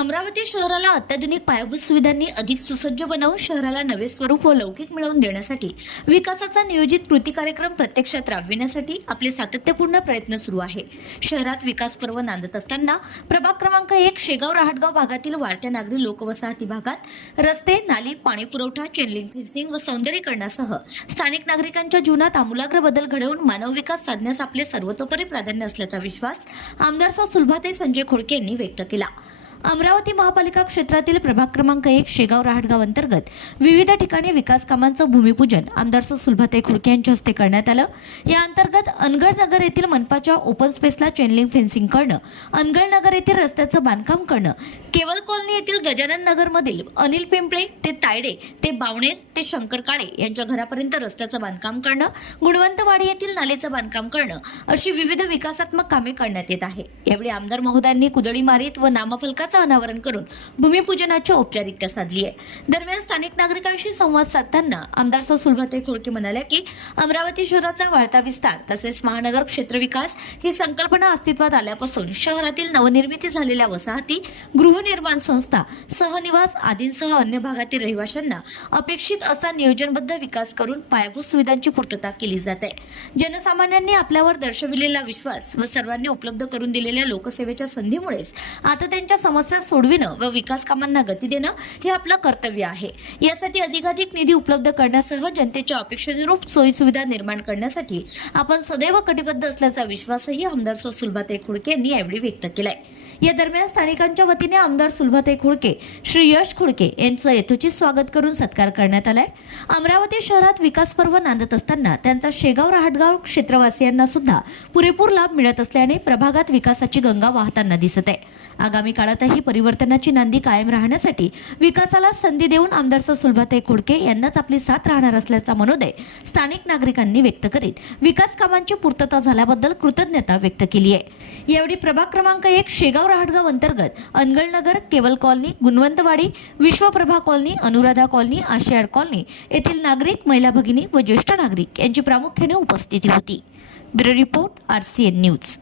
अमरावती शहराला अत्याधुनिक पायाभूत सुविधांनी अधिक सुसज्ज बनवून शहराला नवे स्वरूप व लौकिक मिळवून देण्यासाठी विकासाचा नियोजित कृती कार्यक्रम प्रत्यक्षात राबविण्यासाठी आपले सातत्यपूर्ण प्रयत्न सुरू आहे। शहरात विकास पर्व नांदत असताना प्रभाग क्रमांक 1 शेगाव रहाटगाव भागातील वाढत्या नागरी लोकवसाहती भागात रस्ते, नाली, पाणी पुरवठा, चेनलिंग फेन्सिंग व सौंदर्यीकरणासह स्थानिक नागरिकांच्या जीवनात आमूलाग्र बदल घडवून मानव विकास साधण्यास आपले सर्वतोपरी प्राधान्य असल्याचा विश्वास आमदार सुलभाताई संजय खोडके यांनी व्यक्त केला। अमरावती महापालिका क्षेत्रातील प्रभाग क्रमांक 1 शेगाव रहाटगाव अंतर्गत विविध ठिकाणी विकास कामांचं भूमिपूजन आमदार सुलभाताई खोडके यांच्या हस्ते करण्यात आलं। या अंतर्गत अनगड नगर येथील मनपाच्या ओपन स्पेसला चेनलिंग फेन्सिंग करणं, अनगड नगर येथील रस्त्याचं बांधकाम करणं, केवल कॉलनी येथील गजानन नगर मधील अनिल पिंपळे ते तायडे ते बावणेर ते शंकर काळे यांच्या घरापर्यंत रस्त्याचं बांधकाम करणं, गुणवंतवाडी येथील नालेचं बांधकाम करणं अशी विविध विकासात्मक कामे करण्यात येत आहे। यावेळी आमदार महोदयांनी कुदळी मारीत व नामफलकाचं अनावरण करून भूमिपूजनाची औपचारिकता साधली आहे। दरम्यान स्थानिक नागरिकांशी संवाद साधताना आमदार सुलभाताई खोडके म्हणाल्या की अमरावती शहराचा वाढता विस्तार तसेच महानगर क्षेत्र विकास ही संकल्पना अस्तित्वात आल्यापासून शहरातील नवनिर्मिती झालेल्या वसाहती, गृहनिर्माण संस्था, सहनिवास आदींसह अन्य भागातील रहिवाशांना अपेक्षित असा नियोजनबद्ध विकास करून पायाभूत सुविधांची पूर्तता केली जाते। जनसामान्यांनी आपल्यावर दर्शविलेला विश्वास व सर्वांनी उपलब्ध करून दिलेल्या लोकसेवेच्या संधीमुळेच आता त्यांच्या समस्या सोडविणं व विकास कामांना गती देणं हे आपलं कर्तव्य आहे। यासाठी अधिकाधिक निधी उपलब्ध करण्यासह जनतेच्या अपेक्षेनुरूप सोयी सुविधा निर्माण करण्यासाठी आपण सदैव कटिबद्ध असल्याचा विश्वासही आमदार सुलभाताई खोडके यांनी यावेळी व्यक्त केलाय। या दरम्यान स्थानिकांच्या वतीने आमदार सुलभाताई खोडके, श्री यश खोडके यांचं यथोचित स्वागत करून सत्कार करण्यात आलाय। अमरावती शहरात विकास पर्व नांदत असताना त्यांचा शेगाव रहाटगाव क्षेत्रवासियांना सुद्धा पुरेपूर लाभ मिळत असल्याने प्रभागात विकासाची गंगा वाहताना दिसत आहे। आगामी काळातही परिवर्तनाची नांदी कायम राहण्यासाठी विकासाला संधी देऊन आमदार सुलभाताई खोडके यांनाच आपली साथ राहणार असल्याचा मनोदय स्थानिक नागरिकांनी व्यक्त करीत विकास कामांची पूर्तता झाल्याबद्दल कृतज्ञता व्यक्त केली आहे। यावेळी प्रभाग क्रमांक 1 शेगाव रहाटगाव अंतर्गत Angad Nagar, Keval colony, Gunwantwadi, Vishwaprabha colony, Anuradha colony, Ashiyad colony येथील नागरिक, महिला भगिनी व ज्येष्ठ नागरिक यांची प्रामुख्याने उपस्थिती होती। Bureau report, RCN news.